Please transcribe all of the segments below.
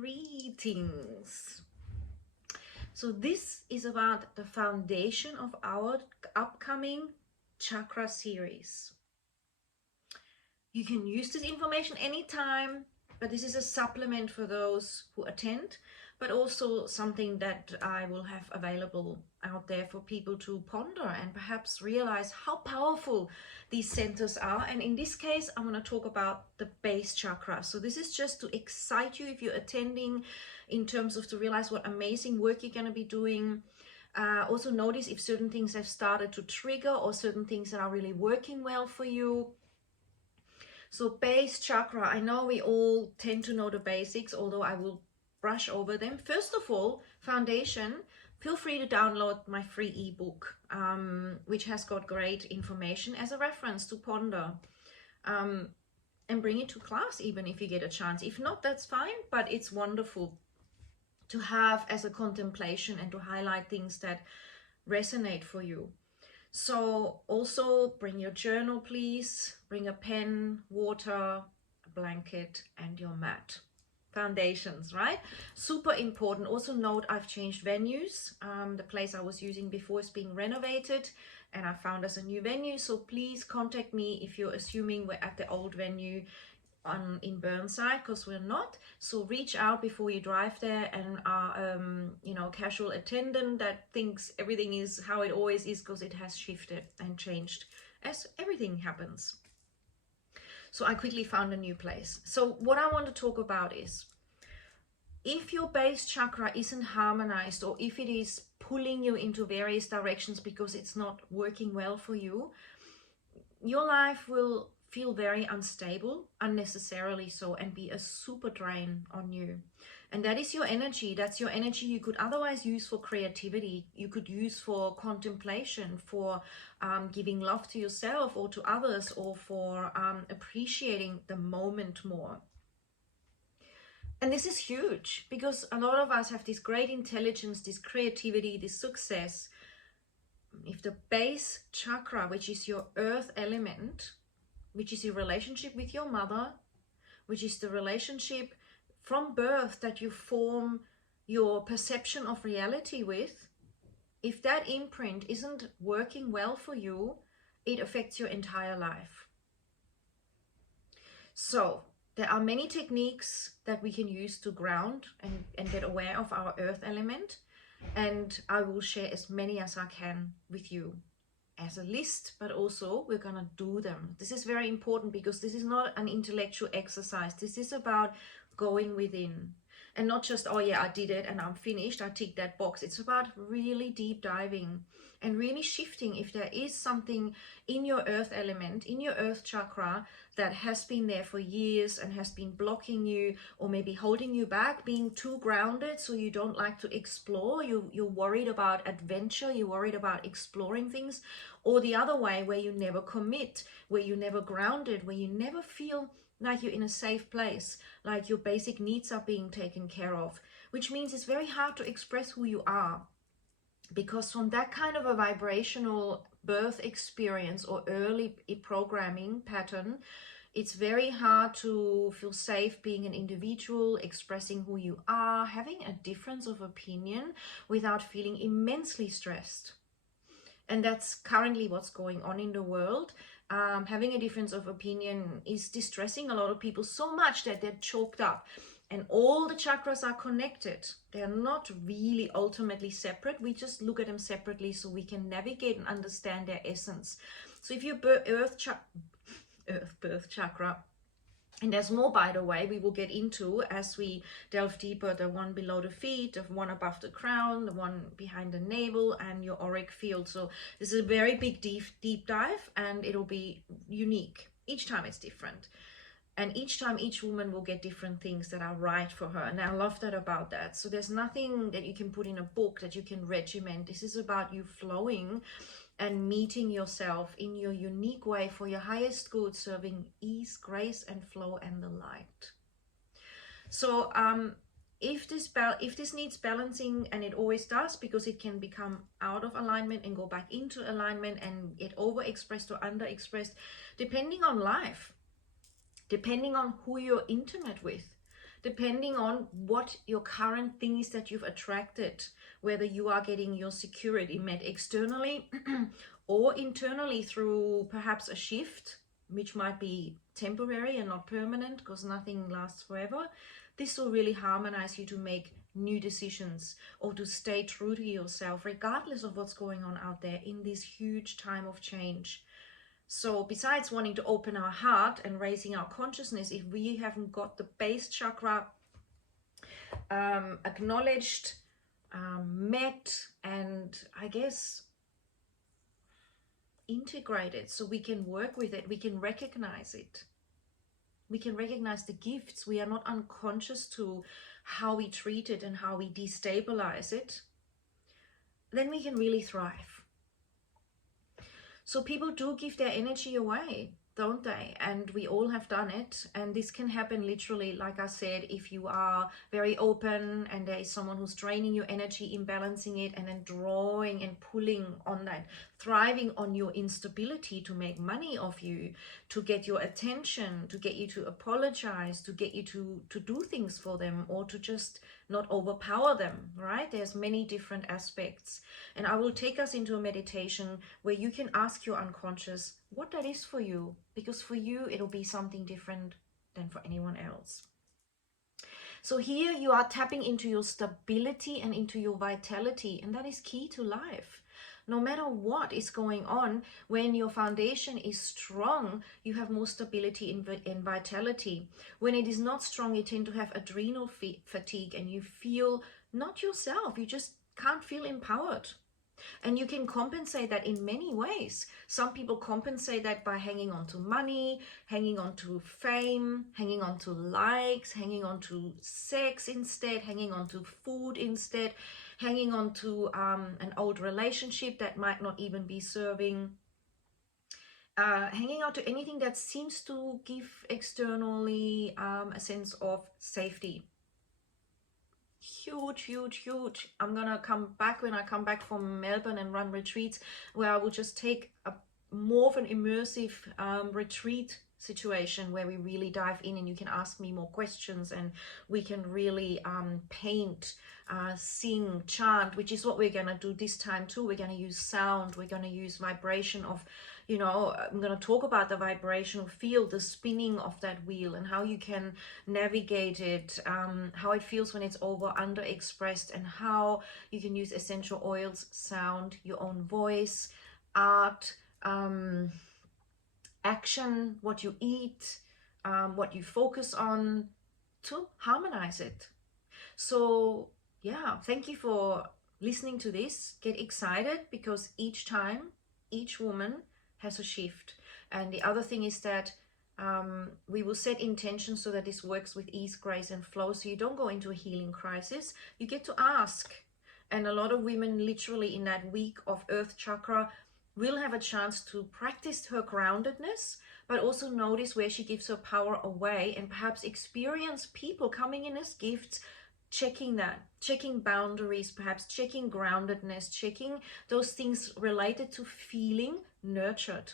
Greetings. So this is about the foundation of our upcoming chakra series. You can use this information anytime, but this is a supplement for those who attend, but also something that I will have available out there for people to ponder and perhaps realize how powerful these centers are. And in this case, I'm going to talk about the base chakra. So this is just to excite you if you're attending, in terms of to realize what amazing work you're going to be doing. Also notice if certain things have started to trigger or certain things that are really working well for you. So base chakra, I know we all tend to know the basics, although I will brush over them. First of all, foundation, feel free to download my free ebook, which has got great information as a reference to ponder, and bring it to class even if you get a chance. If not, that's fine, but it's wonderful to have as a contemplation and to highlight things that resonate for you. So also bring your journal, please. Bring a pen, water, a blanket, and your mat. Foundations, right? Super important. Also note I've changed venues. The place I was using before is being renovated and I found us a new venue. So please contact me if you're assuming we're at the old venue in Burnside, because we're not. So reach out before you drive there, and are casual attendant that thinks everything is how it always is, because it has shifted and changed as everything happens. So I quickly found a new place. So what I want to talk about is, if your base chakra isn't harmonized, or if it is pulling you into various directions because it's not working well for you, your life will feel very unstable, unnecessarily so, and be a super drain on you. And that is your energy. That's your energy you could otherwise use for creativity. You could use for contemplation, for giving love to yourself or to others, or for appreciating the moment more. And this is huge, because a lot of us have this great intelligence, this creativity, this success. If the base chakra, which is your earth element, which is your relationship with your mother, which is the relationship from birth that you form your perception of reality with, if that imprint isn't working well for you, it affects your entire life. So there are many techniques that we can use to ground and get aware of our earth element, and I will share as many as I can with you as a list, but also we're gonna do them. This is very important, because this is not an intellectual exercise. This is about going within, and not just, oh yeah, I did it and I'm finished, I ticked that box. It's about really deep diving and really shifting if there is something in your earth element, in your earth chakra, that has been there for years and has been blocking you, or maybe holding you back, being too grounded, so you don't like to explore. You're worried about adventure, you're worried about exploring things, or the other way, where you never commit, where you never grounded, where you never feel like you're in a safe place, like your basic needs are being taken care of, which means it's very hard to express who you are. Because from that kind of a vibrational birth experience or early programming pattern, it's very hard to feel safe being an individual, expressing who you are, having a difference of opinion without feeling immensely stressed. And that's currently what's going on in the world. Having a difference of opinion is distressing a lot of people so much that they're choked up. And all the chakras are connected. They're not really ultimately separate. We just look at them separately so we can navigate and understand their essence. So if your birth chakra, and there's more, by the way, we will get into as we delve deeper, the one below the feet, the one above the crown, the one behind the navel, and your auric field. So this is a very big deep dive, and it'll be unique. Each time it's different. And each time, each woman will get different things that are right for her. And I love that about that. So there's nothing that you can put in a book that you can regiment. This is about you flowing and meeting yourself in your unique way for your highest good, serving ease, grace, and flow, and the light. So if this needs balancing, and it always does, because it can become out of alignment and go back into alignment and get overexpressed or underexpressed, depending on life, depending on who you're intimate with, depending on what your current thing is that you've attracted, whether you are getting your security met externally or internally through perhaps a shift, which might be temporary and not permanent because nothing lasts forever. This will really harmonize you to make new decisions or to stay true to yourself regardless of what's going on out there in this huge time of change. So besides wanting to open our heart and raising our consciousness, if we haven't got the base chakra acknowledged, met, and I guess integrated, so we can work with it, we can recognize it. We can recognize the gifts. We are not unconscious to how we treat it and how we destabilize it. Then we can really thrive. So people do give their energy away, don't they? And we all have done it. And this can happen literally, like I said, if you are very open and there is someone who's draining your energy, imbalancing it, and then drawing and pulling on that, thriving on your instability to make money off you, to get your attention, to get you to apologize, to get you to do things for them, or to just not overpower them, right? There's many different aspects. And I will take us into a meditation where you can ask your unconscious what that is for you, because for you it'll be something different than for anyone else. So here you are tapping into your stability and into your vitality, and that is key to life. No matter what is going on, when your foundation is strong, you have more stability and vitality. When it is not strong, you tend to have adrenal fatigue and you feel not yourself. You just can't feel empowered. And you can compensate that in many ways. Some people compensate that by hanging on to money, hanging on to fame, hanging on to likes, hanging on to sex instead, hanging on to food instead, hanging on to an old relationship that might not even be serving, hanging on to anything that seems to give externally a sense of safety. Huge. I'm gonna come back when I come back from Melbourne and run retreats where I will just take a more of an immersive retreat situation where we really dive in and you can ask me more questions and we can really paint, sing, chant, which is what we're gonna do this time too. We're gonna use sound, we're gonna use vibration of, you know, I'm going to talk about the vibrational field, the spinning of that wheel and how you can navigate it, how it feels when it's over, under expressed, and how you can use essential oils, sound, your own voice, art, action, what you eat, what you focus on to harmonize it. So yeah, thank you for listening to this. Get excited because each time, each woman has a shift. And the other thing is that we will set intentions so that this works with ease, grace and flow, so you don't go into a healing crisis. You get to ask. And a lot of women literally in that week of earth chakra will have a chance to practice her groundedness, but also notice where she gives her power away and perhaps experience people coming in as gifts, checking that, checking boundaries, perhaps checking groundedness, checking those things related to feeling nurtured,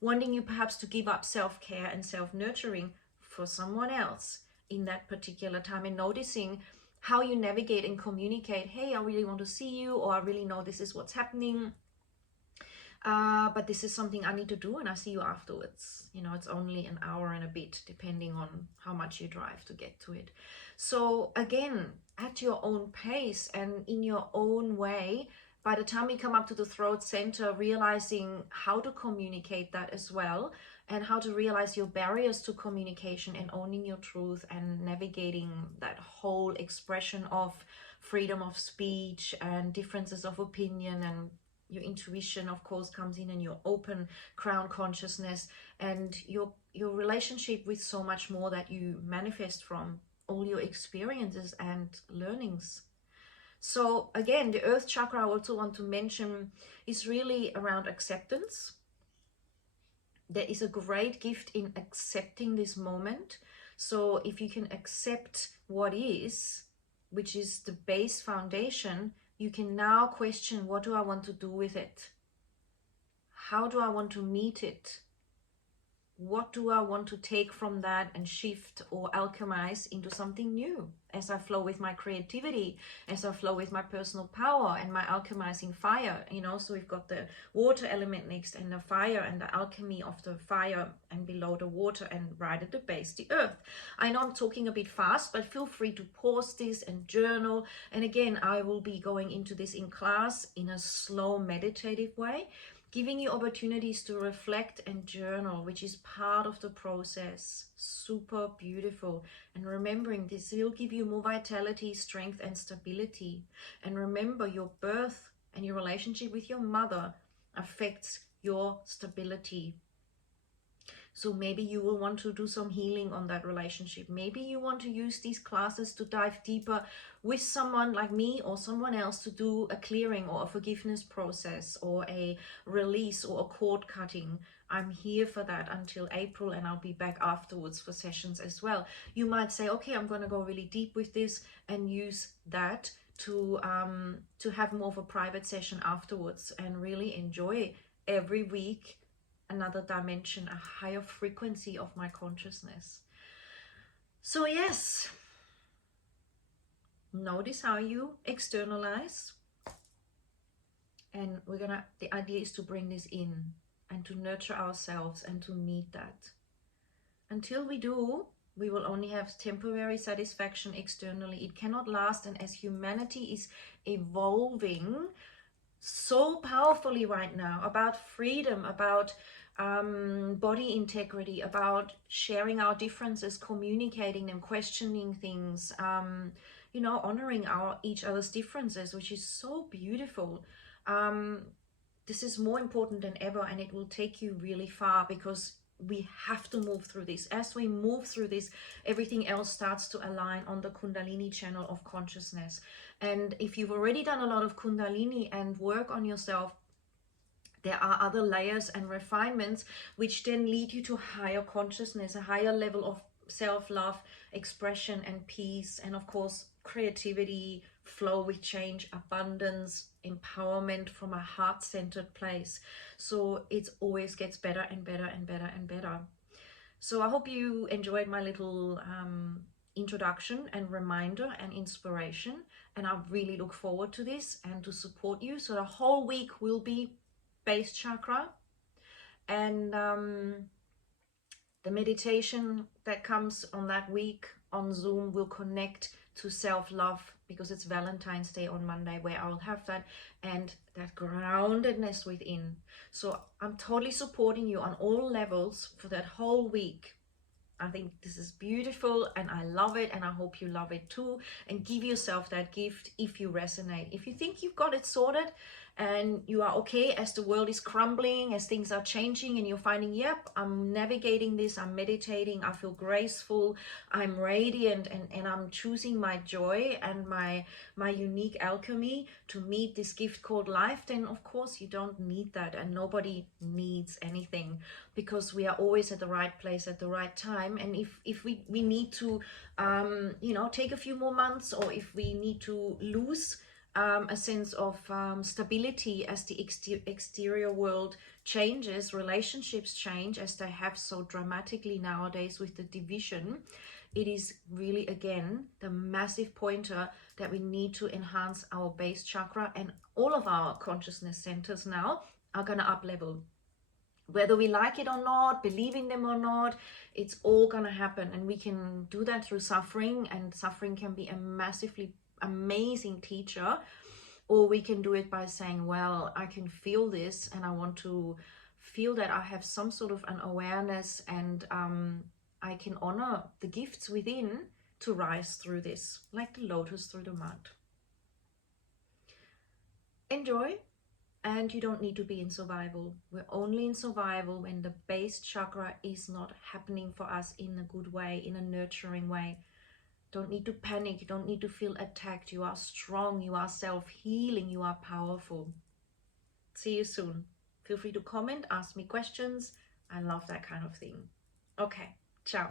wanting you perhaps to give up self-care and self-nurturing for someone else in that particular time, and noticing how you navigate and communicate, hey, I really want to see you, or I really know this is what's happening, but this is something I need to do and I see you afterwards. You know, it's only an hour and a bit depending on how much you drive to get to it. So again, at your own pace and in your own way, by the time we come up to the throat center, realizing how to communicate that as well, and how to realize your barriers to communication and owning your truth and navigating that whole expression of freedom of speech and differences of opinion, and your intuition of course comes in, and your open crown consciousness and your relationship with so much more that you manifest from all your experiences and learnings. So again, the earth chakra I also want to mention is really around acceptance. There is a great gift in accepting this moment. So if you can accept what is, which is the base foundation, you can now question, what do I want to do with it? How do I want to meet it? What do I want to take from that and shift or alchemize into something new as I flow with my creativity, as I flow with my personal power and my alchemizing fire, you know? So we've got the water element next, and the fire and the alchemy of the fire, and below the water, and right at the base the earth. I know I'm talking a bit fast, but feel free to pause this and journal. And again, I will be going into this in class in a slow meditative way, giving you opportunities to reflect and journal, which is part of the process. Super beautiful. And remembering this will give you more vitality, strength, and stability. And remember, your birth and your relationship with your mother affects your stability. So maybe you will want to do some healing on that relationship. Maybe you want to use these classes to dive deeper with someone like me or someone else to do a clearing or a forgiveness process or a release or a cord cutting. I'm here for that until April, and I'll be back afterwards for sessions as well. You might say, okay, I'm going to go really deep with this, and use that to have more of a private session afterwards and really enjoy every week another dimension, a higher frequency of my consciousness. So yes, notice how you externalize, and the idea is to bring this in and to nurture ourselves and to meet that. Until we do, we will only have temporary satisfaction externally. It cannot last. And as humanity is evolving so powerfully right now about freedom, about body integrity, about sharing our differences, communicating them, questioning things, you know, honoring each other's differences, which is so beautiful. This is more important than ever, and it will take you really far, because we have to move through this. As we move through this, everything else starts to align on the Kundalini channel of consciousness. And if you've already done a lot of Kundalini and work on yourself, there are other layers and refinements which then lead you to higher consciousness, a higher level of self-love, expression, and peace, and of course creativity, flow with change, abundance, empowerment from a heart-centered place. So it always gets better and better and better and better. So I hope you enjoyed my little introduction and reminder and inspiration, and I really look forward to this and to support you. So the whole week will be base chakra, and the meditation that comes on that week on Zoom will connect to self-love, because it's Valentine's Day on Monday, where I will have that, and that groundedness within. So I'm totally supporting you on all levels for that whole week. I think this is beautiful, and I love it, and I hope you love it too. And give yourself that gift if you resonate. If you think you've got it sorted and you are okay as the world is crumbling, as things are changing, and you're finding, yep, I'm navigating this, I'm meditating, I feel graceful, I'm radiant, and I'm choosing my joy and my unique alchemy to meet this gift called life, then of course you don't need that, and nobody needs anything, because we are always at the right place at the right time. And if we need to you know, take a few more months, or if we need to lose a sense of stability as the exterior world changes, relationships change, as they have so dramatically nowadays with the division, it is really, again, the massive pointer that we need to enhance our base chakra, and all of our consciousness centers now are going to up level. Whether we like it or not, believe in them or not, it's all going to happen. And we can do that through suffering, and suffering can be a massively amazing teacher. Or we can do it by saying, well, I can feel this, and I want to feel that I have some sort of an awareness, and I can honor the gifts within to rise through this, like the lotus through the mud. Enjoy. And you don't need to be in survival. We're only in survival when the base chakra is not happening for us in a good way, in a nurturing way. Don't need to panic. You don't need to feel attacked. You are strong. You are self-healing. You are powerful. See you soon. Feel free to comment, ask me questions. I love that kind of thing. Okay, ciao.